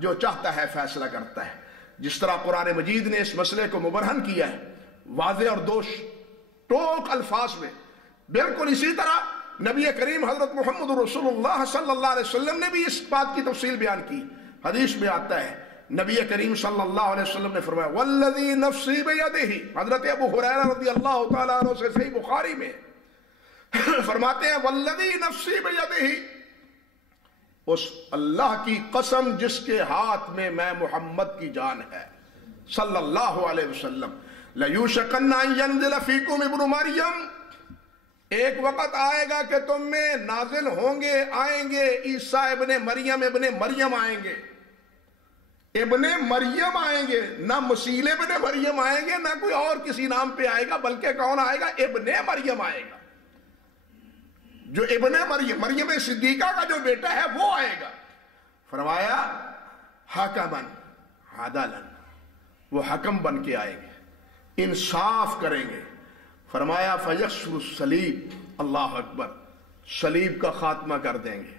جو چاہتا ہے فیصلہ کرتا ہے. جس طرح قرآن مجید نے اس مسئلے کو مبرہن کیا ہے واضح اور دوش ٹوک الفاظ میں، بالکل اسی طرح نبی کریم حضرت محمد رسول اللہ صلی اللہ علیہ وسلم نے بھی اس بات کی تفصیل بیان کی. حدیث میں آتا ہے نبی کریم صلی اللہ علیہ وسلم نے فرمایا والذی نفسی بیدہ، حضرت ابو ہریرہ رضی اللہ تعالیٰ عنہ سے صحیح بخاری میں فرماتے ہیں والذی نفسی بیدہ، اس اللہ کی قسم جس کے ہاتھ میں محمد کی جان ہے صلی اللہ علیہ وسلم، لیوشکن ان ینزل فیکم ابن مریم، ایک وقت آئے گا کہ تم میں نازل ہوں گے، آئیں گے عیسیٰ ابن مریم آئیں گے، ابن مریم آئیں گے، نہ مسیح ابن مریم آئیں گے، نہ کوئی اور کسی نام پہ آئے گا، بلکہ کون آئے گا؟ ابن مریم آئے گا. جو ابن مریم صدیقہ کا جو بیٹا ہے وہ آئے گا. فرمایا حکمن عدلن، وہ حکم بن کے آئیں گے، انصاف کریں گے. فرمایا فیکسر الصلیب، اللہ اکبر، صلیب کا خاتمہ کر دیں گے.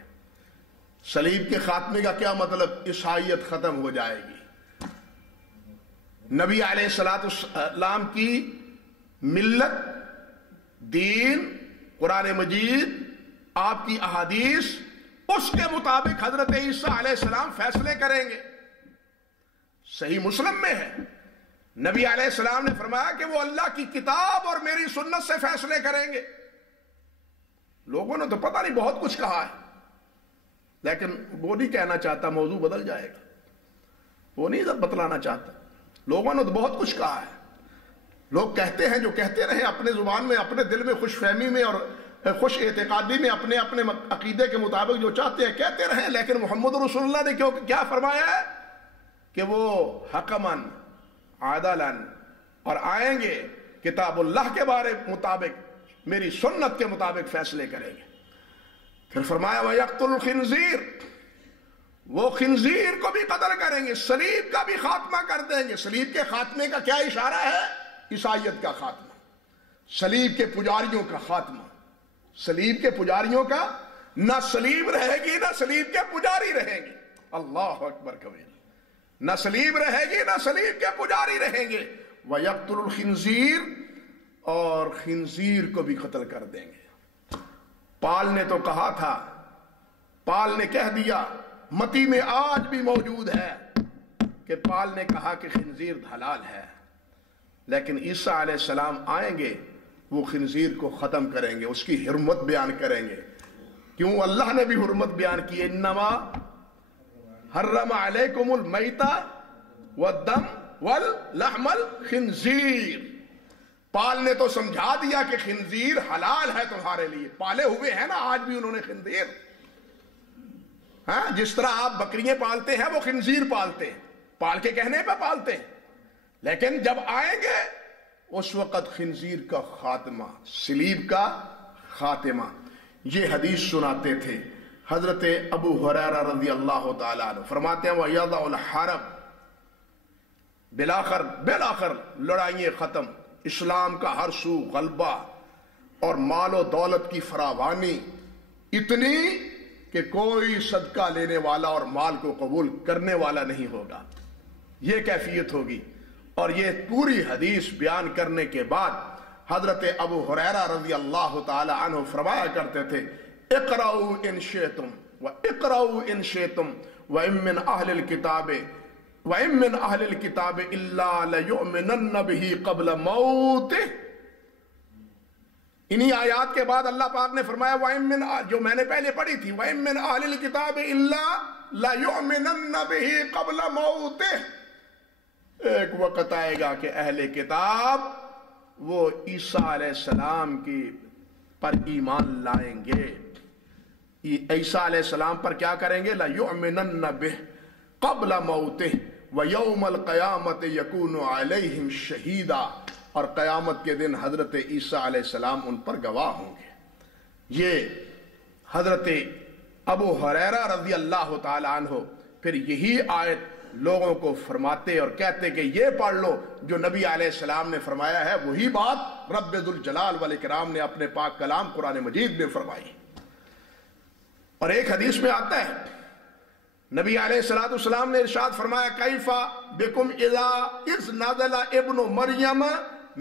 صلیب کے خاتمے کا کیا مطلب؟ عیسائیت ختم ہو جائے گی. نبی علیہ السلام کی ملت، دین، قرآن مجید، آپ کی احادیث، اس کے مطابق حضرت عیسیٰ علیہ السلام فیصلے کریں گے. صحیح مسلم میں ہے نبی علیہ السلام نے فرمایا کہ وہ اللہ کی کتاب اور میری سنت سے فیصلے کریں گے. لوگوں نے تو پتہ نہیں بہت کچھ کہا ہے، لیکن وہ نہیں کہنا چاہتا، موضوع بدل جائے گا، وہ نہیں بتلانا چاہتا. لوگوں نے تو بہت کچھ کہا ہے. لوگ کہتے ہیں جو کہتے رہے اپنے زبان میں، اپنے دل میں خوش فہمی میں اور خوش اعتقادی میں، اپنے اپنے عقیدے کے مطابق جو چاہتے ہیں کہتے رہے. لیکن محمد رسول اللہ نے کیا فرمایا ہے کہ وہ حکمن عدلن، اور آئیں گے کتاب اللہ کے بارے مطابق، میری سنت کے مطابق فیصلے کریں گے. پھر فرمایا وَيَقْتُلُ الْخِنْزِيرَ، وہ خنزیر کو بھی قتل کریں گے، صلیب کا بھی خاتمہ کر دیں گے. صلیب کے خاتمے کا کیا اشارہ ہے؟ عیسائیت کا خاتمہ، صلیب کے پجاریوں کا خاتمہ. صلیب کے پجاریوں کا نہ صلیب رہے گی، نہ صلیب کے پجاری رہیں گے. اللہ اکبر کبیر. نہ صلیب رہے گی، نہ صلیب کے پجاری رہیں گے. وَيَقْتُلُ الْخِنْزِيرَ، اور خنزیر کو بھی قتل کر دیں گے. پال نے تو کہا تھا، پال نے کہہ دیا، متی میں آج بھی موجود ہے کہ پال نے کہا کہ خنزیر حلال ہے. لیکن عیسیٰ علیہ السلام آئیں گے، وہ خنزیر کو ختم کریں گے، اس کی حرمت بیان کریں گے. کیوں؟ اللہ نے بھی حرمت بیان کی، انما حرم علیکم المیتہ والدم واللحم الخنزیر. پال نے تو سمجھا دیا کہ خنزیر حلال ہے تمہارے لیے. پالے ہوئے ہیں نا آج بھی انہوں نے خنزیر. ہاں، جس طرح آپ بکریاں پالتے ہیں وہ خنزیر پالتے ہیں، پال کے کہنے پہ پالتے ہیں. لیکن جب آئیں گے اس وقت خنزیر کا خاتمہ، صلیب کا خاتمہ. یہ حدیث سناتے تھے حضرت ابو ہریرہ رضی اللہ تعالیٰ عنہ. فرماتے ہیں وَيَضَعُ الْحَرَبَ، بلاخر لڑائیاں ختم، اسلام کا ہر سو غلبہ اور مال و دولت کی فراوانی اتنی کہ کوئی صدقہ لینے والا اور مال کو قبول کرنے والا نہیں ہوگا. یہ کیفیت ہوگی. اور یہ پوری حدیث بیان کرنے کے بعد حضرت ابو ہریرہ رضی اللہ تعالی عنہ فرمایا کرتے تھے اقرؤوا ان شئتم واقرؤوا ان شئتم وان من اہل الكتاب الا ليؤمنن به قبل موته. انہی آیات کے بعد اللہ پاک نے فرمایا وَإِن مِّنْ، جو میں نے پہلے پڑھی تھی، وَإِن مِّنْ أَهْلِ الْكِتَابِ إِلَّا لَيُؤْمِنَنَّ بِهِ قَبْلَ مَوْتِهِ. ایک وقت آئے گا کہ اہل کتاب وہ عیسیٰ علیہ السلام کی پر ایمان لائیں گے. عیسیٰ علیہ السلام پر کیا کریں گے؟ لَيُؤْمِنَنَّ بِهِ قَبْلَ مَوْتِهِ وَيَوْمَ الْقِيَامَةِ يَكُونُ عَلَيْهِمْ شَهِيدًا. اور قیامت کے دن حضرت عیسیٰ علیہ السلام ان پر گواہ ہوں گے. یہ حضرت ابو ہریرہ رضی اللہ تعالی عنہ پھر یہی آیت لوگوں کو فرماتے اور کہتے کہ یہ پڑھ لو جو نبی علیہ السلام نے فرمایا ہے. وہی بات رب ذوالجلال والاکرام نے اپنے پاک کلام قرآن مجید میں فرمائی. اور ایک حدیث میں آتا ہے نبی علیہ الصلوۃ والسلام نے ارشاد فرمایا کیفا بکم اذا اذ نزل ابن مریم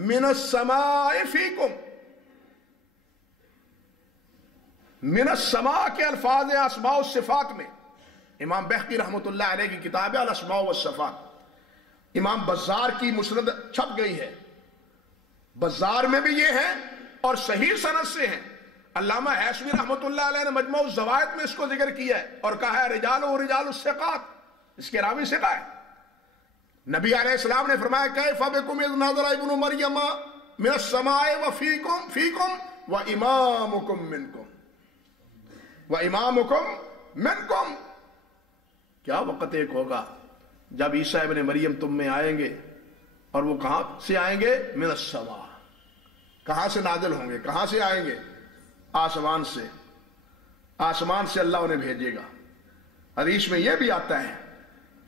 من السماء فیکم. من السماء کے الفاظ ہیں اسماء و صفات میں. امام بہقی رحمۃ اللہ علیہ کی کتاب ہے الاسماء والصفات. امام بزار کی مسند چھپ گئی ہے، بزار میں بھی یہ ہے اور صحیح سند سے ہیں. علامہ حیثمی رحمۃ اللہ علیہ نے مجموع الزوائد میں اس کو ذکر کیا ہے اور کہا ہے رجال و رجال الثقات، اس کے راوی ثقہ ہے. نبی علیہ السلام نے فرمایا کیف بکم اذ نزل ابن مریم من السماء فیکم وامامکم منکم. کیا وقت ایک ہوگا جب عیسیٰ ابن مریم تم میں آئیں گے، اور وہ کہاں سے آئیں گے؟ من السماء. کہاں سے نازل ہوں گے؟ کہاں سے آئیں گے؟ آسمان سے. آسمان سے اللہ انہیں بھیجے گا. حدیث میں یہ بھی آتا ہے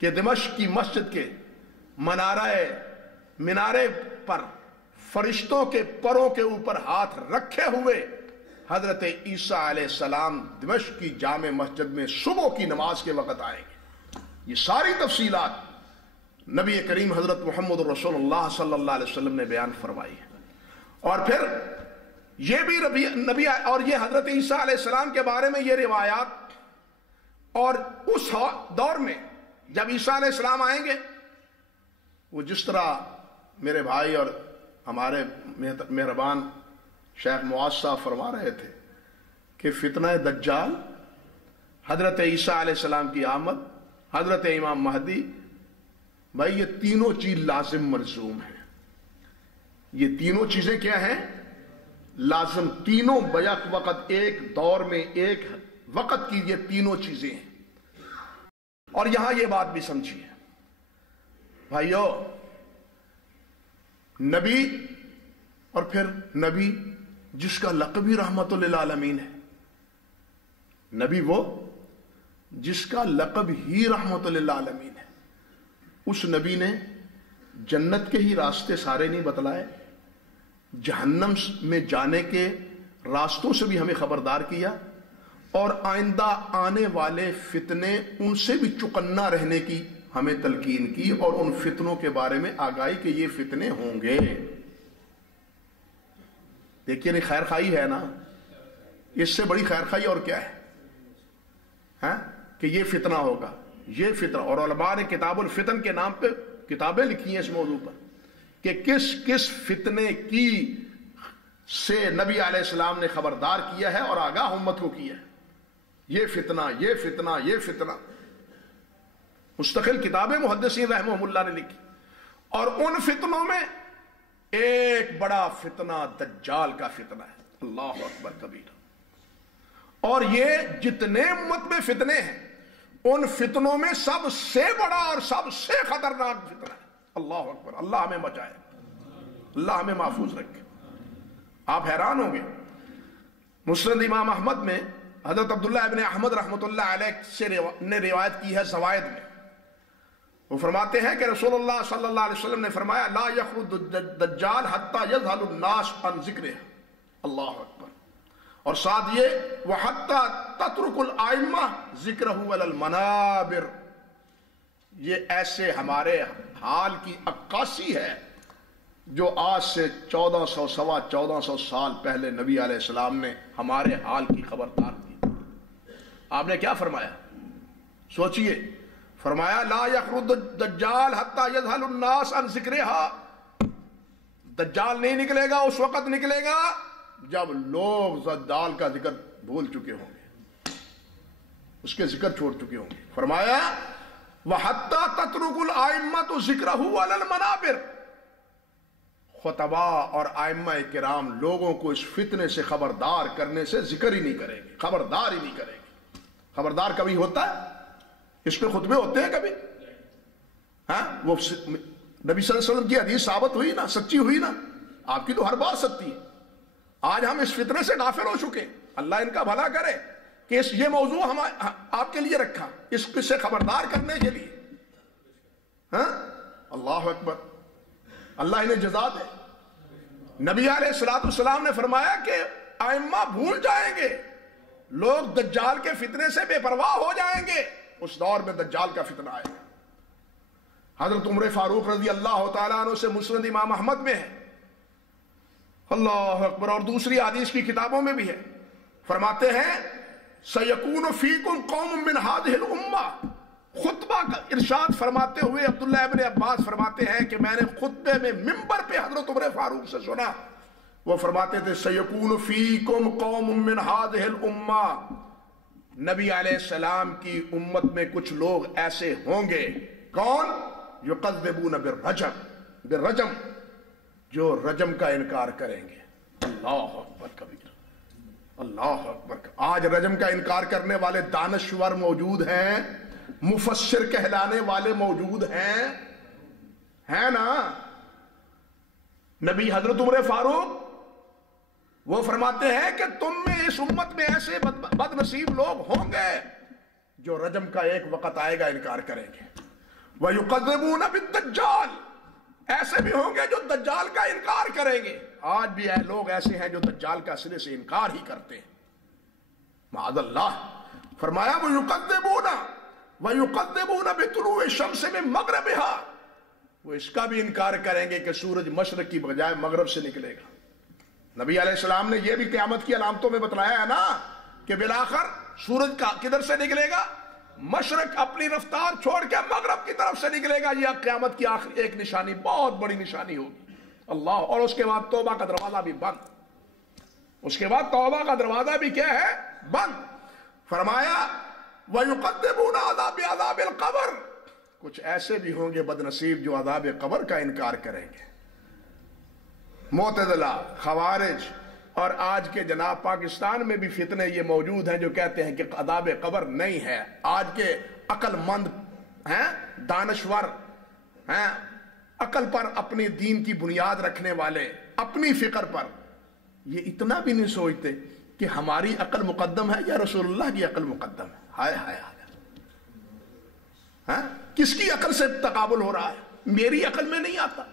کہ دمشق کی مسجد کے منارے پر فرشتوں کے پروں کے اوپر ہاتھ رکھے ہوئے حضرت عیسیٰ علیہ السلام دمشق کی جامع مسجد میں صبح کی نماز کے وقت آئیں گے. یہ ساری تفصیلات نبی کریم حضرت محمد رسول اللہ صلی اللہ علیہ وسلم نے بیان فرمائی ہے. اور پھر یہ بھی نبی اور یہ حضرت عیسیٰ علیہ السلام کے بارے میں یہ روایات، اور اس دور میں جب عیسیٰ علیہ السلام آئیں گے، وہ جس طرح میرے بھائی اور ہمارے مہربان شیخ معاذ صاحب فرما رہے تھے کہ فتنہ دجال، حضرت عیسیٰ علیہ السلام کی آمد، حضرت امام مہدی، بھائی یہ تینوں چیز لازم ملزوم ہیں. یہ تینوں چیزیں کیا ہیں؟ لازم. تینوں بیک وقت ایک دور میں ایک وقت کی یہ تینوں چیزیں ہیں. اور یہاں یہ بات بھی سمجھیے بھائیو، نبی اور پھر نبی جس کا لقب ہی رحمت للعالمین ہے. نبی وہ جس کا لقب ہی رحمت للعالمین ہے. اس نبی نے جنت کے ہی راستے سارے نہیں بتلائے، جہنم میں جانے کے راستوں سے بھی ہمیں خبردار کیا، اور آئندہ آنے والے فتنے ان سے بھی چکنا رہنے کی ہمیں تلقین کی، اور ان فتنوں کے بارے میں آگاہی کہ یہ فتنے ہوں گے. دیکھیے نہیں خیر خواہی ہے نا، اس سے بڑی خیر خواہی اور کیا ہے کہ یہ فتنہ ہوگا، یہ فتنہ. اور علماء نے کتاب الفتن کے نام پہ کتابیں لکھی ہیں اس موضوع پر کہ کس کس فتنے کی سے نبی علیہ السلام نے خبردار کیا ہے اور آگاہ امت کو کیا ہے. یہ فتنہ، یہ فتنہ، یہ فتنہ، مستقل کتابیں محدثین رحمہم اللہ نے لکھی. اور ان فتنوں میں ایک بڑا فتنہ دجال کا فتنہ ہے. اللہ اکبر کبیر. اور یہ جتنے امت میں فتنے ہیں، ان فتنوں میں سب سے بڑا اور سب سے خطرناک فتنہ ہے. اللہ اکبر. اللہ ہمیں بچائے، اللہ ہمیں محفوظ رکھے. آپ حیران ہوں گے، مسند امام احمد میں حضرت عبداللہ ابن احمد رحمۃ اللہ علیہ سے نے روایت کی ہے زوائد میں. وہ فرماتے ہیں کہ رسول اللہ صلی اللہ علیہ وسلم نے فرمایا لا یخرج الدجال حتی یذهل الناس عن ذکرہ. اللہ اکبر. اور ساتھ یہ وَحَتَّى تَتْرُكُ الْأَئِمَّةُ ذِكْرَهُ عَلَى الْمَنَابِرِ. یہ ایسے ہمارے حال کی عکاسی ہے جو آج سے 1400 سال پہلے نبی علیہ السلام نے ہمارے حال کی خبردار دی. آپ نے کیا فرمایا؟ سوچئے. فرمایا لا یخرج الدجال حتی یذهل الناس عن ذکرها. دجال نہیں نکلے گا، اس وقت نکلے گا جب لوگ دجال کا ذکر بھول چکے ہوں گے، اس کے ذکر چھوڑ چکے ہوں گے. فرمایا وَحَتَّى تَتْرُكُ الْأَئِمَّةُ ذِكْرَهُ عَلَى الْمَنَابِرِ. خطباء اور ائمہ کرام لوگوں کو اس فتنے سے خبردار کرنے سے ذکر ہی نہیں کریں گے، خبردار ہی نہیں کریں گے. خبردار کبھی ہوتا ہے؟ اس پہ خطبے ہوتے ہیں کبھی؟ وہ نبی صلی اللہ علیہ وسلم کی حدیث ثابت ہوئی نا، سچی ہوئی نا. آپ کی تو ہر بار سچی ہے. آج ہم اس فتنے سے غافل ہو چکے. اللہ ان کا بھلا کرے کہ یہ موضوع ہم آپ کے لیے رکھا اس سے خبردار کرنے کے لیے. اللہ اکبر. اللہ انہیں جزا دے. نبی علیہ الصلوۃ والسلام نے فرمایا کہ ائمہ بھول جائیں گے، لوگ دجال کے فتنے سے بے پرواہ ہو جائیں گے، اس دور میں دجال کا فتنہ آئے گا. حضرت عمر فاروق رضی اللہ تعالیٰ عنہ سے مسند امام احمد میں ہے, اللہ اکبر, اور دوسری حدیث کی کتابوں میں بھی ہے. فرماتے ہیں سَيَكُونُ فِيكُمْ قَوْمٌ مِّنْ هَذِهِ الْأُمَّةِ. خطبہ کا ارشاد فرماتے ہوئے عبداللہ ابن عباس فرماتے ہیں کہ میں نے خطبے میں منبر پہ حضرت عمر فاروق سے سنا, وہ فرماتے تھے سَيَكُونُ فِيكُمْ قَوْمٌ مِّنْ هَذِهِ الْأُمَّةِ. نبی علیہ السلام کی امت میں کچھ لوگ ایسے ہوں گے, کون؟ یُقَذِّبُونَ بالرجم, جو رجم کا انکار کریں گے. اللہ اکبر کبیر, اللہ اکبر. آج رجم کا انکار کرنے والے دانشور موجود ہیں, مفسر کہلانے والے موجود ہیں نا. نبی حضرت عمر فاروق وہ فرماتے ہیں کہ تم میں اس امت میں ایسے بد نصیب لوگ ہوں گے جو رجم کا ایک وقت آئے گا انکار کریں گے. وَيُقَذِّبُونَ بِالدَّجَّالِ, ایسے بھی ہوں گے جو دجال کا انکار کریں گے. آج بھی لوگ ایسے ہیں جو دجال کا سرے سے انکار ہی کرتے ہیں, معاذ اللہ. فرمایا وَيُقَذِّبُونَ بِطُلُوعِ الشَّمْسِ مِن مَغْرِبِهَا, وہ اس کا بھی انکار کریں گے کہ سورج مشرق کی بجائے مغرب سے نکلے گا. نبی علیہ السلام نے یہ بھی قیامت کی علامتوں میں بتلایا ہے نا کہ بالآخر سورج کا کدھر سے نکلے گا؟ مشرق اپنی رفتار چھوڑ کے مغرب کی طرف سے نکلے گا. یہ قیامت کی آخری ایک نشانی, بہت بڑی نشانی ہوگی. اللہ. اور اس کے بعد توبہ کا دروازہ بھی بند, اس کے بعد توبہ کا دروازہ بھی کیا ہے؟ بند. فرمایا وَيُقَدِّمُونَ عَذَابَ الْقَبْرِ, کچھ ایسے بھی ہوں گے بد نصیب جو عذاب قبر کا انکار کریں گے. معتزلہ, خوارج, اور آج کے جناب پاکستان میں بھی فتنے یہ موجود ہیں جو کہتے ہیں کہ عذاب قبر نہیں ہے. آج کے عقل مند ہیں, دانشور ہیں, عقل پر اپنی دین کی بنیاد رکھنے والے, اپنی فکر پر, یہ اتنا بھی نہیں سوچتے کہ ہماری عقل مقدم ہے یا رسول اللہ کی عقل مقدم ہے. ہائے ہائے ہائے, کس کی عقل سے تقابل ہو رہا ہے؟ میری عقل میں نہیں آتا.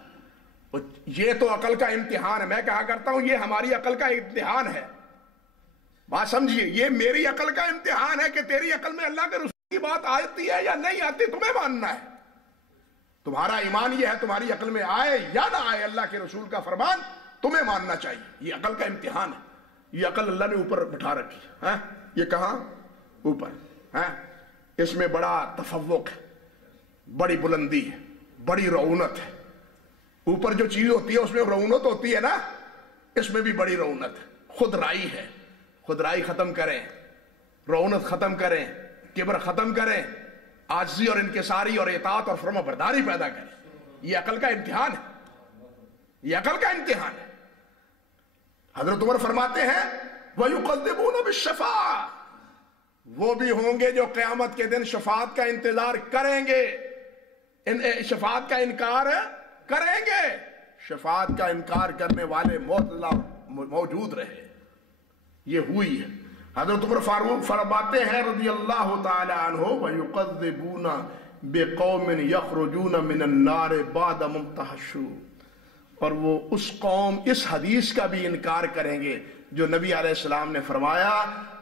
یہ تو عقل کا امتحان ہے. میں کہا کرتا ہوں یہ ہماری عقل کا امتحان ہے. بات سمجھیے, یہ میری عقل کا امتحان ہے کہ تیری عقل میں اللہ کے رسول کی بات آتی ہے یا نہیں آتی, تمہیں ماننا ہے. تمہارا ایمان یہ ہے تمہاری عقل میں آئے یا نہ آئے اللہ کے رسول کا فرمان تمہیں ماننا چاہیے. یہ عقل کا امتحان ہے. یہ عقل اللہ نے اوپر بٹھا رکھی ہے. یہ کہاں؟ اوپر. اس میں بڑا تفوق ہے, بڑی بلندی ہے, بڑی رعونت ہے. اوپر جو چیز ہوتی ہے اس میں رعونت ہوتی ہے نا, اس میں بھی بڑی رعونت ہے. خود رائی ہے. خود رائی ختم کریں, رعونت ختم کریں, کبر ختم کریں, عاجزی اور انکساری اور اطاعت اور فرما برداری پیدا کریں. یہ عقل کا امتحان ہے. یہ عقل کا امتحان ہے. حضرت عمر فرماتے ہیں وَيُقَذِّبُونَ بِالشَّفَاعَةِ, وہ بھی ہوں گے جو قیامت کے دن شفاعت کا انتظار کریں گے, شفاعت کا انکار کریں گے. شفاعت کا انکار کرنے والے معتزلہ موجود رہے. یہ ہوئی ہے. حضرت عمر فاروق فرماتے ہیں رضی اللہ تعالی عنہ وَيُقَذِّبُونَ بِقَوْمٍ يَخْرُجُونَ مِنَ النَّارِ بَعْدَ مُمْتَحَشُّوا, اور وہ اس قوم اس حدیث کا بھی انکار کریں گے جو نبی علیہ السلام نے فرمایا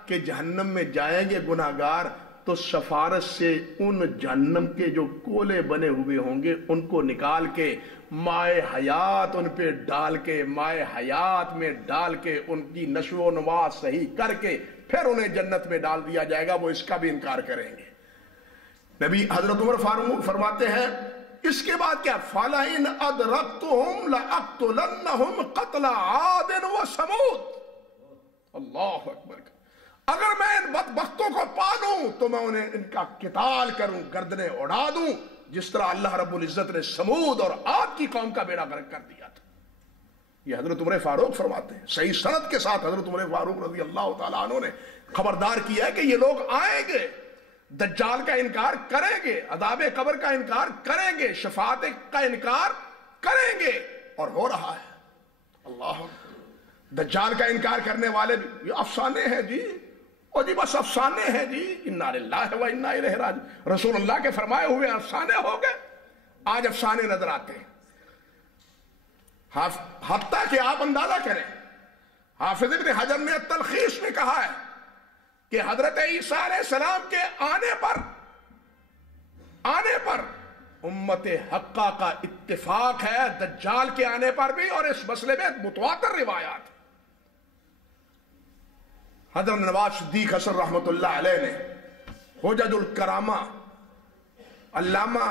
کہ جہنم میں جائیں گے گناہگار تو سفارش سے ان جہنم کے جو کولے بنے ہوئے ہوں گے ان کو نکال کے مائے حیات ان پہ ڈال کے, مائے حیات میں ڈال کے ان کی نشو و نما صحیح کر کے پھر انہیں جنت میں ڈال دیا جائے گا. وہ اس کا بھی انکار کریں گے. نبی حضرت عمر فاروق فرماتے ہیں اس کے بعد کیا؟ فَلَئِنْ أَدْرَكْتُهُمْ لَأَقْتُلَنَّهُمْ قَتْلَ عَادٍ وَثَمُودَ. اللہ اکبر. اگر میں ان بدبختوں کو پالوں تو میں انہیں ان کا قتال کروں, گردنیں اڑا دوں, جس طرح اللہ رب العزت نے سمود اور عاد کی قوم کا بیڑا غرق کر دیا تھا. یہ حضرت عمر فاروق فرماتے ہیں. صحیح سند کے ساتھ حضرت عمر فاروق رضی اللہ تعالیٰ عنہ نے خبردار کیا ہے کہ یہ لوگ آئیں گے, دجال کا انکار کریں گے, عذاب قبر کا انکار کریں گے, شفاعت کا انکار کریں گے, اور ہو رہا ہے. اللہ. دجال کا انکار کرنے والے بھی یہ افسانے ہیں جی, اور جی بس افسانے ہیں جی. انا للہ و انا الیہ راجعون. رسول اللہ کے فرمائے ہوئے افسانے ہو گئے, آج افسانے نظر آتے ہیں. حتیٰ کہ آپ اندازہ کریں, حافظ ابن حجر نے تلخیص میں کہا ہے کہ حضرت عیسیٰ علیہ السلام کے آنے پر آنے پر امت حقہ کا اتفاق ہے، دجال کے آنے پر بھی، اور اس مسئلے میں متواتر روایات۔ حضرت نواز صدیق حسن رحمۃ اللہ علیہ نے حجج الکرامہ، علامہ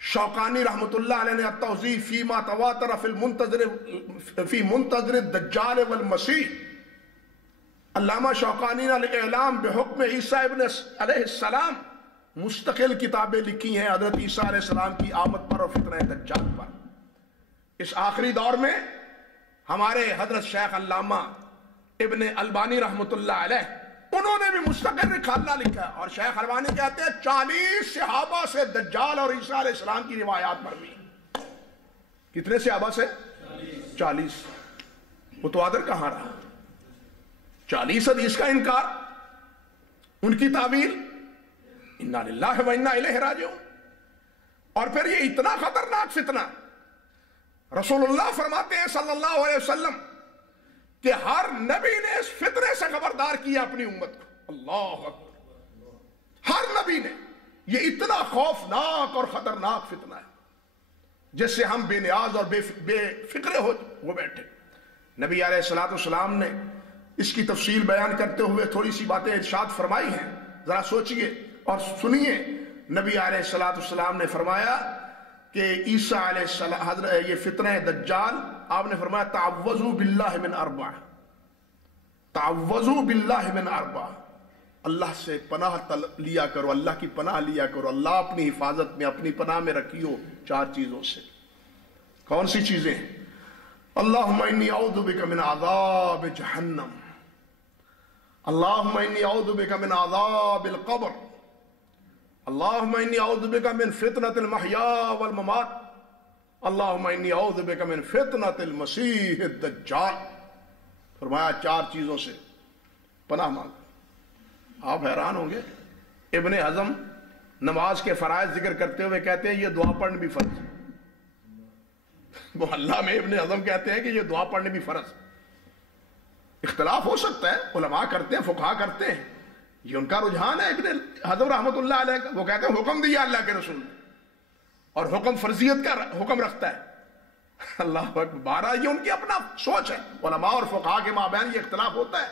شوقانی رحمۃ اللہ علیہ نے التوضیح فیما تواتر فی منتظر الدجال والمسیح، علامہ شوقانی نے اعلام بحکم عیسیٰ ابن علیہ السلام مستقل کتابیں لکھی ہیں حضرت عیسیٰ علیہ السلام کی آمد پر اور فتنہ دجال پر۔ اس آخری دور میں ہمارے حضرت شیخ علامہ ابن البانی رحمۃ اللہ علیہ، انہوں نے بھی مستقل رسالہ لکھا ہے، اور شیخ البانی کہتے ہیں 40 صحابہ سے دجال اور عیسیٰ علیہ السلام کی روایات مروی۔ کتنے صحابہ سے؟ 40۔ متواتر کہاں رہا؟ 40 حدیث کا انکار، ان کی تعویل، انا للہ و انا الیہ راجعون۔ اور پھر یہ اتنا خطرناک فتنہ، رسول اللہ فرماتے ہیں صلی اللہ علیہ وسلم کہ ہر نبی نے اس فتنے سے خبردار کیا اپنی امت کو۔ اللہ اکبر، ہر نبی نے۔ یہ اتنا خوفناک اور خطرناک فتنہ ہے جس سے ہم بے نیاز اور بے فکر ہو بیٹھے۔ نبی علیہ الصلوۃ والسلام نے اس کی تفصیل بیان کرتے ہوئے تھوڑی سی باتیں ارشاد فرمائی ہیں، ذرا سوچئے اور سنیے۔ نبی علیہ الصلوۃ والسلام نے فرمایا کہ عیسیٰ علیہ السلام، حضرت یہ فتنہ دجال، آپ نے فرمایا تعوذوا باللہ من اربع، تعوذوا باللہ من اربع، اللہ سے پناہ لیا کرو، اللہ کی پناہ لیا کرو، اللہ اپنی حفاظت میں، اپنی پناہ میں رکھیو 4 چیزوں سے۔ کون سی چیزیں ہیں؟ اللہم انی اعوذ بک من عذاب جہنم، اللہم انی اعوذ بک من عذاب القبر، اللہم انی اعوذ بک من فتنۃ المحیاء والممات، اللہم انی اعوذ بک من فتنۃ المسیح الدجال۔ فرمایا 4 چیزوں سے پناہ مانگ۔ آپ حیران ہوں گے، ابن حزم نماز کے فرائض ذکر کرتے ہوئے کہتے ہیں یہ دعا پڑھنا بھی فرض ہے۔ محلہ میں ابن حزم کہتے ہیں کہ یہ دعا پڑھنا بھی فرض۔ اختلاف ہو سکتا ہے، علماء کرتے ہیں، فقہا کرتے ہیں، یہ ان کا رجحان ہے۔ ابن حزم رحمۃ اللہ علیہ کا، وہ کہتے ہیں حکم دیا اللہ کے رسول نے، اور حکم فرضیت کا حکم رکھتا ہے۔ اللہ اکبر، بارہ یہ ان کی اپنا سوچ ہے، علماء اور فقہا کے مابین یہ اختلاف ہوتا ہے۔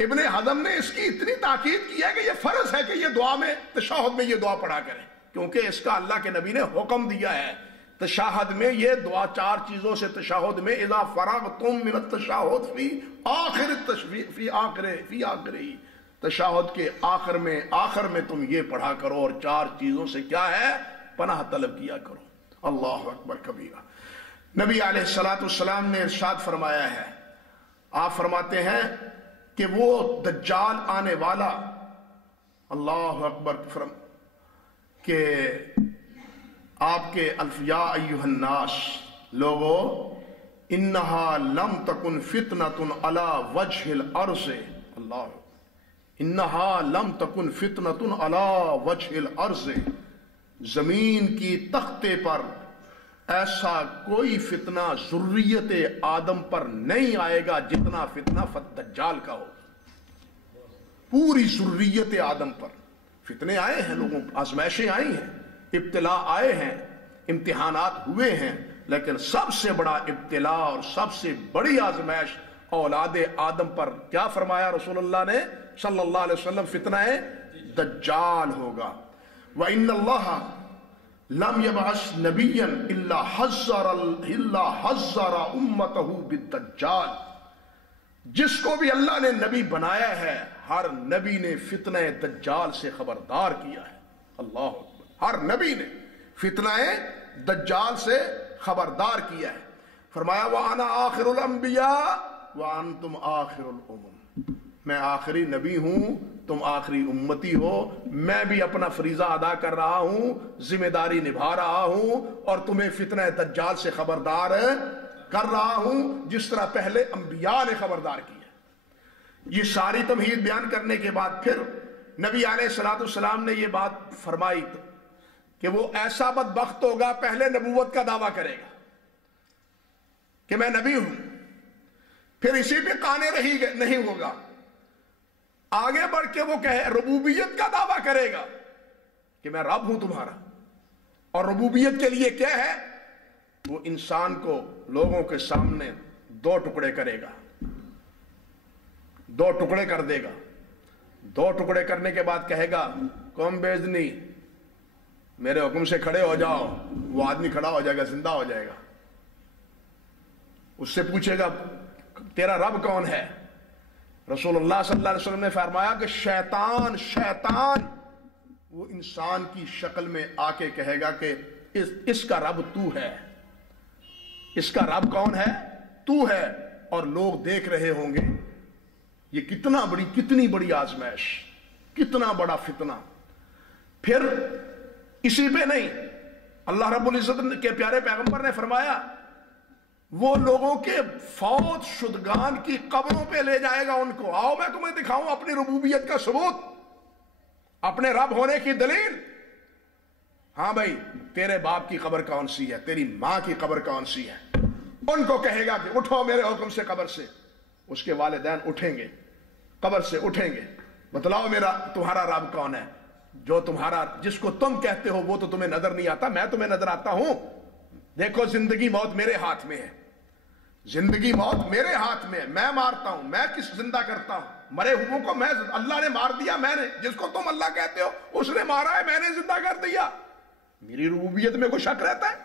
ابن حزم نے اس کی اتنی تاکید کی ہے کہ یہ فرض ہے کہ یہ دعا میں، تشہد میں یہ دعا پڑھا کریں، کیونکہ اس کا اللہ کے نبی نے حکم دیا ہے۔ تشہد میں یہ دعا 4 چیزوں سے، تشہد میں اذا فرغتم من التشہد فی آخر فی آخری، تشہد کے آخر میں تم یہ پڑھا کرو، اور 4 چیزوں سے کیا ہے؟ پناہ طلب کیا کرو۔ اللہ اکبر کبیرہ۔ نبی علیہ الصلوۃ والسلام نے ارشاد فرمایا ہے، آپ فرماتے ہیں کہ وہ دجال آنے والا، اللہ اکبر، کہ آپ کے یا ایھا الناس، لوگو انہا لم تکن فتنۃ علی وجہ الارض، اللہ، انہا لم تکن فتنۃ علی وجہ الارض، زمین کی تختے پر ایسا کوئی فتنہ ذریت آدم پر نہیں آئے گا جتنا فتنہ دجال کا ہو۔ پوری ذریت آدم پر فتنے آئے ہیں، لوگوں آزمائشیں آئی ہیں، ابتلاء آئے ہیں، امتحانات ہوئے ہیں، لیکن سب سے بڑا ابتلاء اور سب سے بڑی آزمائش اولاد آدم پر کیا فرمایا رسول اللہ نے صلی اللہ علیہ وسلم؟ فتنہ دجال ہوگا۔ وَإِنَّ اللَّهَ لم يبعث نبیا الا حذر امته بالدجال، جس کو بھی اللہ نے نبی بنایا ہے، ہر نبی نے فتنہ دجال سے خبردار کیا ہے۔ اللہ اکبر، ہر نبی نے فتنہ دجال سے خبردار کیا ہے۔ فرمایا وَأَنَا آخِرُ الْأَنْبِيَاءِ وَأَنْتُمْ آخِرُ الْأُمَمِ، میں آخری نبی ہوں، تم آخری امتی ہو، میں بھی اپنا فریضہ ادا کر رہا ہوں، ذمہ داری نبھا رہا ہوں، اور تمہیں فتنہ دجال سے خبردار کر رہا ہوں جس طرح پہلے انبیاء نے خبردار کیا۔ یہ ساری تمہید بیان کرنے کے بعد پھر نبی علیہ الصلوۃ والسلام نے یہ بات فرمائی کہ وہ ایسا بدبخت ہوگا، پہلے نبوت کا دعویٰ کرے گا کہ میں نبی ہوں، پھر اسی پہ قانے نہیں ہوگا، آگے بڑھ کے وہ کہے ربوبیت کا دعویٰ کرے گا کہ میں رب ہوں تمہارا. اور ربوبیت کے لیے کیا ہے؟ وہ انسان کو لوگوں کے سامنے دو ٹکڑے کرے گا، دو ٹکڑے کر دے گا. دو ٹکڑے کرنے کے بعد کہے گا قوم بیزنی میرے حکم سے کھڑے ہو جاؤ. وہ آدمی کھڑا ہو جائے گا، زندہ ہو جائے گا. اس سے پوچھے گا تیرا رب کون ہے؟ رسول اللہ صلی اللہ علیہ وسلم نے فرمایا کہ شیطان وہ انسان کی شکل میں آ کے کہے گا کہ اس کا رب تو ہے. اس کا رب کون ہے؟ تو ہے. اور لوگ دیکھ رہے ہوں گے. یہ کتنی بڑی آزمائش، کتنا بڑا فتنہ. پھر اسی پہ نہیں، اللہ رب العزت کے پیارے پیغمبر نے فرمایا وہ لوگوں کے فوت شدگان کی قبروں پہ لے جائے گا ان کو. آؤ میں تمہیں دکھاؤں اپنی ربوبیت کا ثبوت، اپنے رب ہونے کی دلیل. ہاں بھائی تیرے باپ کی قبر کون سی ہے؟ تیری ماں کی قبر کون سی ہے؟ ان کو کہے گا کہ اٹھو میرے حکم سے قبر سے. اس کے والدین اٹھیں گے، قبر سے اٹھیں گے. بتلاؤ تمہارا رب کون ہے؟ جس کو تم کہتے ہو وہ تو تمہیں نظر نہیں آتا، میں تمہیں نظر آتا ہوں. دیکھو زندگی موت میرے ہاتھ میں ہے، زندگی موت میرے ہاتھ میں ہے. میں مارتا ہوں، میں کس زندہ کرتا ہوں. مرے ہوئوں کو میں اللہ نے مار دیا، میں نے. جس کو تم اللہ کہتے ہو اس نے مارا ہے، میں نے زندہ کر دیا. میری ربوبیت میں کوئی شک رہتا ہے؟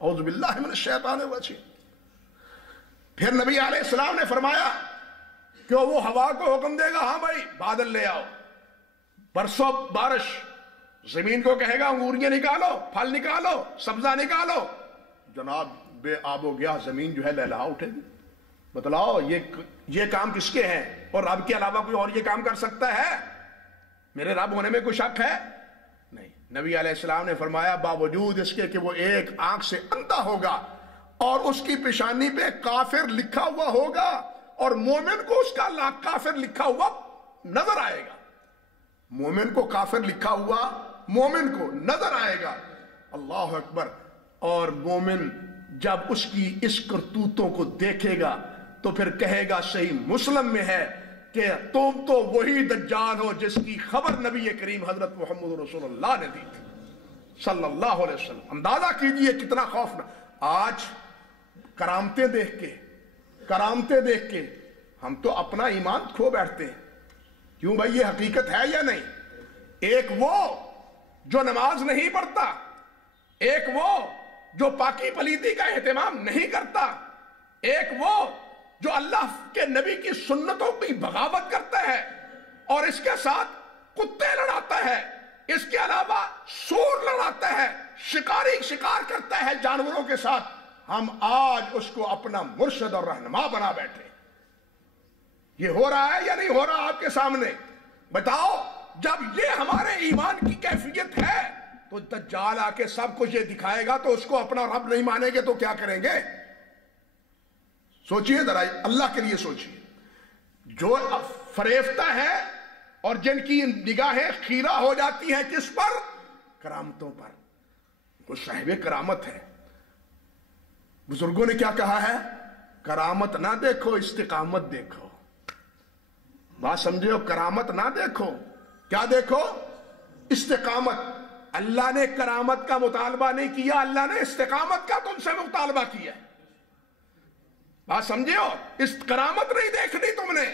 اعوذ باللہ من الشیطان الرجیم. پھر نبی علیہ السلام نے فرمایا کہ وہ ہوا کو حکم دے گا ہاں بھائی بادل لے آؤ، برسو بارش. زمین کو کہے گا انگوریاں نکالو، پھل نکالو، سبزہ نکالو. جناب بے آب و گیا زمین جو ہے لہلہا اٹھے گی. بتلاؤ یہ کام کس کے ہیں؟ اور رب کے علاوہ کوئی اور یہ کام کر سکتا ہے؟ میرے رب ہونے میں کوئی شک ہے؟ نہیں. نبی علیہ السلام نے فرمایا باوجود اس کے کہ وہ ایک آنکھ سے اندھا ہوگا اور اس کی پیشانی پہ کافر لکھا ہوا ہوگا اور مومن کو اس کا کافر لکھا ہوا نظر آئے گا. مومن کو کافر لکھا ہوا مومن کو نظر آئے گا. اللہ اکبر. اور مومن جب اس کی اس کرتوتوں کو دیکھے گا تو پھر کہے گا صحیح مسلم میں ہے کہ تم تو وہی دجال ہو جس کی خبر نبی کریم حضرت محمد رسول اللہ نے دی تھی صلی اللہ علیہ وسلم. اندازہ کیجئے کتنا خوف. آج کرامتیں دیکھ کے ہم تو اپنا ایمان کھو بیٹھتے ہیں. کیوں بھائی یہ حقیقت ہے یا نہیں؟ ایک وہ جو نماز نہیں پڑھتا، ایک وہ جو پاکی پلیتی کا اہتمام نہیں کرتا، ایک وہ جو اللہ کے نبی کی سنتوں کی بغاوت کرتا ہے اور اس کے ساتھ کتے لڑاتا ہے، اس کے علاوہ سور لڑاتا ہے، شکار کرتا ہے جانوروں کے ساتھ. ہم آج اس کو اپنا مرشد اور رہنما بنا بیٹھے. یہ ہو رہا ہے یا نہیں ہو رہا آپ کے سامنے؟ بتاؤ. جب یہ ہمارے ایمان کی کیفیت ہے تو دجال آ کے سب کچھ یہ دکھائے گا تو اس کو اپنا رب نہیں مانیں گے تو کیا کریں گے؟ سوچئے ذرا، اللہ کے لیے سوچئے. جو فریفتہ ہے اور جن کی نگاہیں خیرہ ہو جاتی ہیں کس پر؟ کرامتوں پر. وہ صاحب کرامت ہے. بزرگوں نے کیا کہا ہے؟ کرامت نہ دیکھو، استقامت دیکھو. بات سمجھے ہو؟ کرامت نہ دیکھو، کیا دیکھو؟ استقامت. اللہ نے کرامت کا مطالبہ نہیں کیا، اللہ نے استقامت کا تم سے مطالبہ کیا. بات سمجھے ہو؟ اس کرامت نہیں دیکھنی تم نے.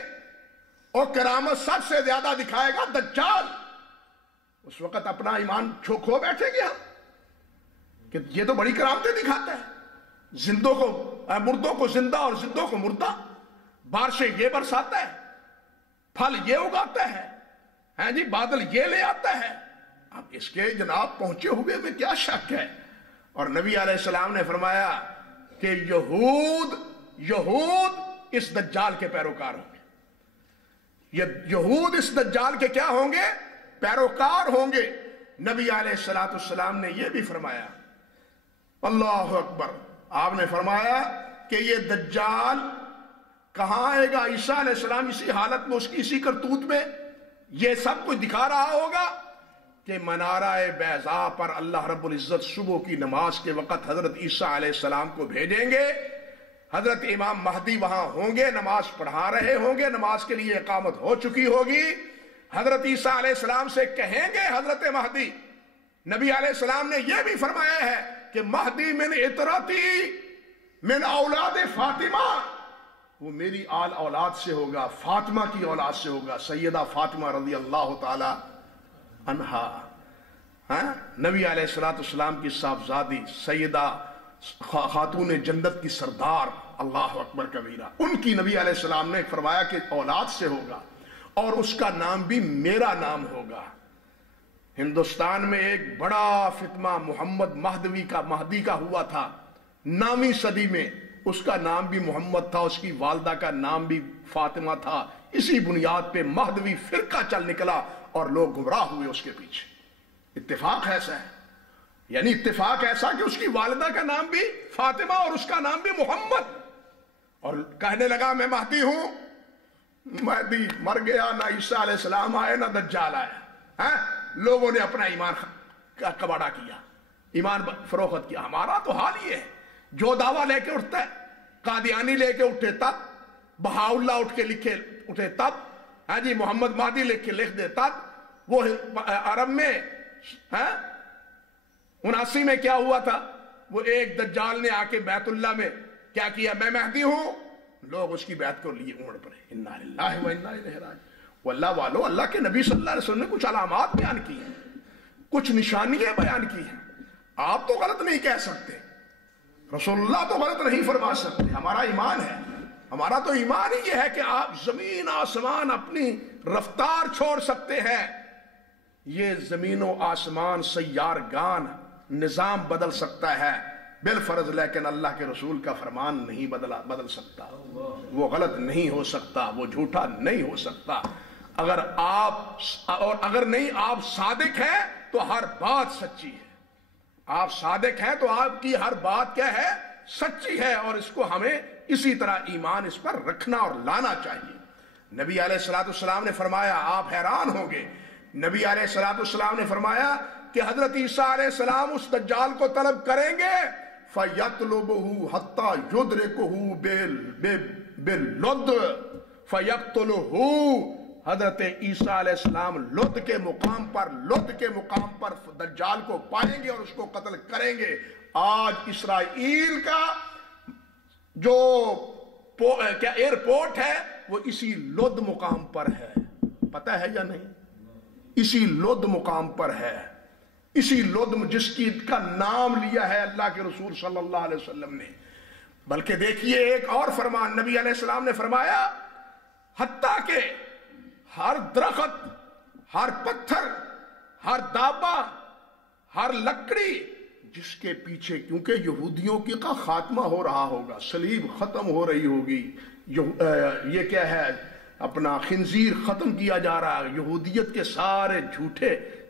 اور کرامت سب سے زیادہ دکھائے گا دجال. اس وقت اپنا ایمان کھو بیٹھے گے ہم کہ یہ تو بڑی کرامتیں دکھاتا ہے. مردوں کو زندہ اور زندوں کو مردہ. بارشیں یہ برساتا ہے، پھل یہ اگاتا ہے، ہاں جی بادل یہ لے آتا ہے. اب اس کے جناب پہنچے ہوئے میں کیا شک ہے؟ اور نبی علیہ السلام نے فرمایا کہ یہود اس دجال کے پیروکار ہوں گے. یہود اس دجال کے کیا ہوں گے؟ پیروکار ہوں گے. نبی علیہ السلام نے یہ بھی فرمایا، اللہ اکبر. آپ نے فرمایا کہ یہ دجال کہاں آئے گا؟ عیسیٰ علیہ السلام اسی حالت میں، اس کی اسی کرتوت میں یہ سب کچھ دکھا رہا ہوگا کہ منارہ بیضاء پر اللہ رب العزت صبح کی نماز کے وقت حضرت عیسیٰ علیہ السلام کو بھیجیں گے. حضرت امام مہدی وہاں ہوں گے، نماز پڑھا رہے ہوں گے، نماز کے لیے اقامت ہو چکی ہوگی. حضرت عیسیٰ علیہ السلام سے کہیں گے حضرت مہدی نبی علیہ السلام نے یہ بھی فرمایا ہے کہ مہدی من اطراتی من اولاد فاطمہ، وہ میری آل اولاد سے ہوگا، فاطمہ کی اولاد سے ہوگا، سیدہ فاطمہ رضی اللہ تعالی عنہا، نبی علیہ السلام کی صاحبزادی، سیدہ خاتون جنت کی سردار، اللہ اکبر کبیرہ، ان کی نبی علیہ السلام نے فرمایا کہ اولاد سے ہوگا اور اس کا نام بھی میرا نام ہوگا۔ ہندوستان میں ایک بڑا فتنہ محمد مہدی کا ہوا تھا 9ویں صدی میں، اس کا نام بھی محمد تھا، اس کی والدہ کا نام بھی فاطمہ تھا۔ اسی بنیاد پہ مہدوی فرقہ چل نکلا اور لوگ گمراہ ہوئے اس کے پیچھے۔ اتفاق ایسا ہے، یعنی اتفاق ایسا کہ اس کی والدہ کا نام بھی فاطمہ اور اس کا نام بھی محمد، اور کہنے لگا میں مہدی ہوں۔ مہدی مر گیا، نہ عیسیٰ علیہ السلام آئے نہ دجال آیا، لوگوں نے اپنا ایمان کا کباڑا کیا، ایمان فروخت کیا۔ ہمارا تو حال یہ ہے، جو دعویٰ لے کے اٹھتا ہے، قادیانی لے کے اٹھے تب، بہاؤلہ اٹھ کے لکھے اٹھے تب، جی محمد مہدی لکھ دے تب۔ وہ عرب میں 79 میں کیا ہوا تھا، وہ ایک دجال نے آ کے بیت اللہ میں کیا کیا، میں مہدی ہوں، لوگ اس کی بیعت کو لیے امڑ پڑے۔ انا للہ و انا الیہ راجعون۔ واللہ والو، اللہ کے نبی صلی اللہ علیہ وسلم نے کچھ علامات بیان کی ہیں، کچھ نشانیاں بیان کی ہیں، آپ تو غلط نہیں کہہ سکتے، رسول اللہ تو غلط نہیں فرما سکتے۔ ہمارا ایمان ہے، ہمارا تو ایمان ہی یہ ہے کہ آپ زمین آسمان اپنی رفتار چھوڑ سکتے ہیں، یہ زمین و آسمان سیارگان نظام بدل سکتا ہے بالفرض، لیکن اللہ کے رسول کا فرمان نہیں بدل سکتا، وہ غلط نہیں ہو سکتا، وہ جھوٹا نہیں ہو سکتا۔ اگر آپ صادق ہیں تو ہر بات سچی ہے، آپ صادق ہیں تو آپ کی ہر بات کیا ہے، سچی ہے، اور اس کو ہمیں اسی طرح ایمان اس پر رکھنا اور لانا چاہیے۔ نبی علیہ السلام نے فرمایا، آپ حیران ہوں گے، نبی علیہ السلام نے فرمایا کہ حضرت عیسیٰ علیہ السلام اس دجال کو طلب کریں گے، فَيَطْلُبُهُ حَتَّى يُدْرِكُهُ بِاللُّدِّ فَيَقْتُلُهُ۔ حضرت عیسیٰ علیہ السلام لد کے مقام پر دجال کو پائیں گے اور اس کو قتل کریں گے۔ آج اسرائیل کا جو ایئرپورٹ ہے وہ اسی لد مقام پر ہے، پتہ ہے یا نہیں؟ اسی لد مقام پر ہے، اسی لد جس کی کا نام لیا ہے اللہ کے رسول صلی اللہ علیہ وسلم نے۔ بلکہ دیکھیے ایک اور فرمان نبی علیہ السلام نے فرمایا، حتیٰ کہ ہر درخت، ہر پتھر، ہر دابا، ہر لکڑی جس کے پیچھے، کیونکہ یہودیوں کی کا خاتمہ ہو رہا ہوگا، صلیب ختم ہو رہی ہوگی، یہ کیا ہے اپنا خنزیر ختم کیا جا رہا ہے، یہودیت کے سارے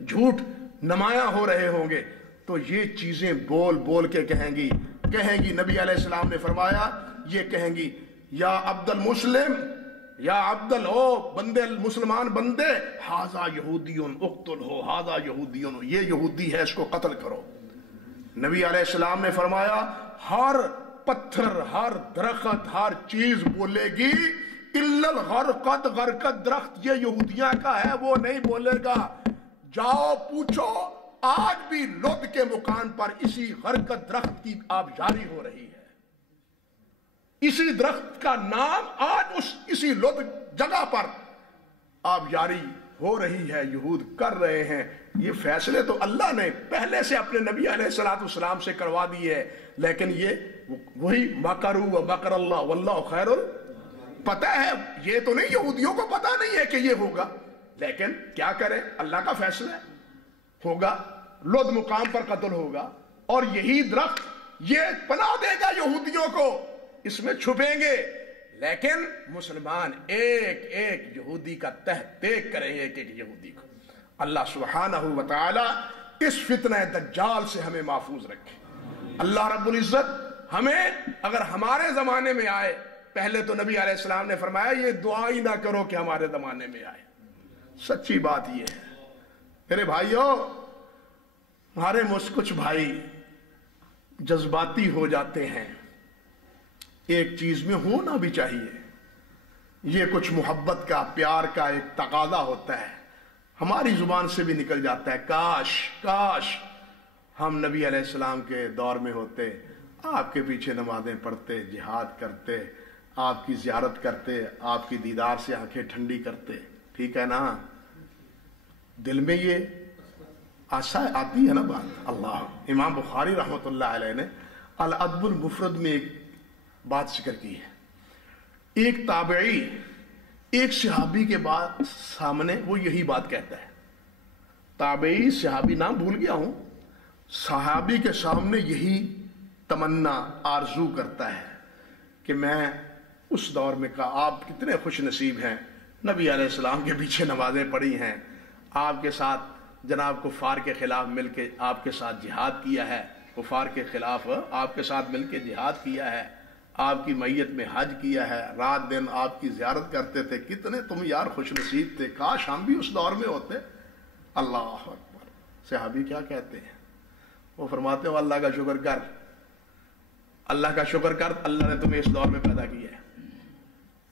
جھوٹ نمایاں ہو رہے ہوں گے، تو یہ چیزیں بول بول کے کہیں گی نبی علیہ السلام نے فرمایا، یہ کہیں گی یا عبد المسلم، یا عبد بندے مسلمان بندے، ہاذا یہودیون اقتلہ، ہاذا یہودیون، یہ یہودی ہے، اس کو قتل کرو۔ نبی علیہ السلام نے فرمایا ہر پتھر، ہر درخت، ہر چیز بولے گی الا الغرقد، غرقد درخت یہ یہودیاں کا ہے، وہ نہیں بولے گا۔ جاؤ پوچھو، آج بھی لد کے مقام پر اسی غرقد درخت کی آبیاری ہو رہی ہے، اسی درخت کا نام آج اسی لد جگہ پر آبیاری ہو رہی ہے، یہود کر رہے ہیں۔ یہ فیصلے تو اللہ نے پہلے سے اپنے نبی علیہ السلام سے کروا دیے ہیں، لیکن یہ وہی مکروا ومکر اللہ واللہ خیر پتہ ہے، یہ تو نہیں، یہودیوں کو پتہ نہیں ہے کہ یہ ہوگا، لیکن کیا کریں، اللہ کا فیصلہ ہوگا، لد مقام پر قتل ہوگا، اور یہی درخت یہ پناہ دے گا یہودیوں کو، اس میں چھپیں گے، لیکن مسلمان ایک ایک یہودی کا تحقیق کریں، ایک ایک یہودی کو۔ اللہ سبحانہ و تعالی اس فتنہ دجال سے ہمیں محفوظ رکھے۔ اللہ رب العزت ہمیں، اگر ہمارے زمانے میں آئے، پہلے تو نبی علیہ السلام نے فرمایا یہ دعا ہی نہ کرو کہ ہمارے زمانے میں آئے۔ سچی بات یہ ہے میرے بھائیوں، ہمارے کچھ بھائی جذباتی ہو جاتے ہیں، ایک چیز میں ہونا بھی چاہیے، یہ کچھ محبت کا، پیار کا ایک تقاضا ہوتا ہے۔ ہماری زبان سے بھی نکل جاتا ہے کاش کاش ہم نبی علیہ السلام کے دور میں ہوتے، آپ کے پیچھے نمازیں پڑھتے، جہاد کرتے، آپ کی زیارت کرتے، آپ کی دیدار سے آنکھیں ٹھنڈی کرتے. ٹھیک ہے نا؟ دل میں یہ آتی ہے نا بات. اللہ امام بخاری رحمۃ اللہ علیہ نے الادب المفرد میں ایک بات ذکر کی ہے. ایک تابعی ایک صحابی کے بعد سامنے وہ یہی بات کہتا ہے. تابعی صحابی نام بھول گیا ہوں، صحابی کے سامنے یہی تمنا آرزو کرتا ہے کہ میں اس دور میں کہا آپ کتنے خوش نصیب ہیں، نبی علیہ السلام کے پیچھے نمازیں پڑھی ہیں، آپ کے ساتھ جناب کفار کے خلاف مل کے آپ کے ساتھ جہاد کیا ہے، کفار کے خلاف آپ کے ساتھ مل کے جہاد کیا ہے، آپ کی میت میں حج کیا ہے، رات دن آپ کی زیارت کرتے تھے، کتنے تم یار خوش نصیب تھے، کاش ہم بھی اس دور میں ہوتے. اللہ اکبر. صحابی کیا کہتے ہیں؟ وہ فرماتے ہو اللہ کا شکر کر، اللہ کا شکر کر، اللہ نے تمہیں اس دور میں پیدا کیا ہے.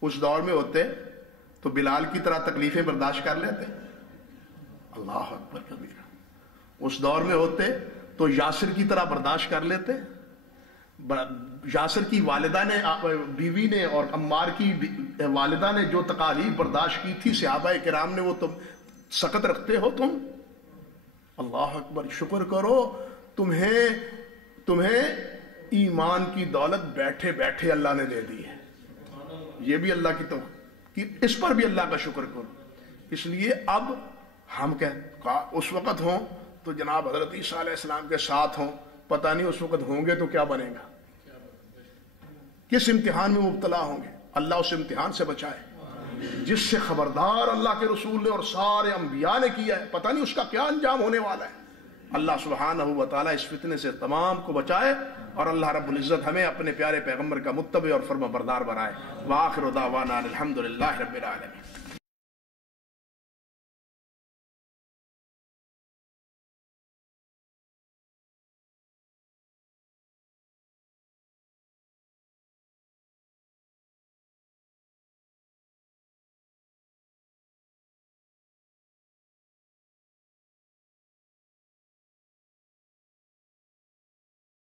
اس دور میں ہوتے تو بلال کی طرح تکلیفیں برداشت کر لیتے. اللہ اکبر کبیرہ. اس دور میں ہوتے تو یاسر کی طرح برداشت کر لیتے. یاسر کی والدہ نے بیوی نے اور عمار کی والدہ نے جو تکالیف برداشت کی تھی صحابہ کرام نے، وہ تم سخت رکھتے ہو تم. اللہ اکبر. شکر کرو تمہیں ایمان کی دولت بیٹھے بیٹھے اللہ نے دے دی ہے. یہ بھی اللہ کی توفیق، اس پر بھی اللہ کا شکر کرو. اس لیے اب ہم اس وقت ہوں تو جناب حضرت عیسیٰ علیہ السلام کے ساتھ ہوں، پتہ نہیں اس وقت ہوں گے تو کیا بنے گا، کس امتحان میں مبتلا ہوں گے. اللہ اس امتحان سے بچائے جس سے خبردار اللہ کے رسول نے اور سارے انبیاء نے کیا ہے، پتہ نہیں اس کا کیا انجام ہونے والا ہے. اللہ سبحانہ و تعالیٰ اس فتنے سے تمام کو بچائے، اور اللہ رب العزت ہمیں اپنے پیارے پیغمبر کا متبع اور فرما بردار بنائے. وآخر دعوانا الحمدللہ رب العالمین.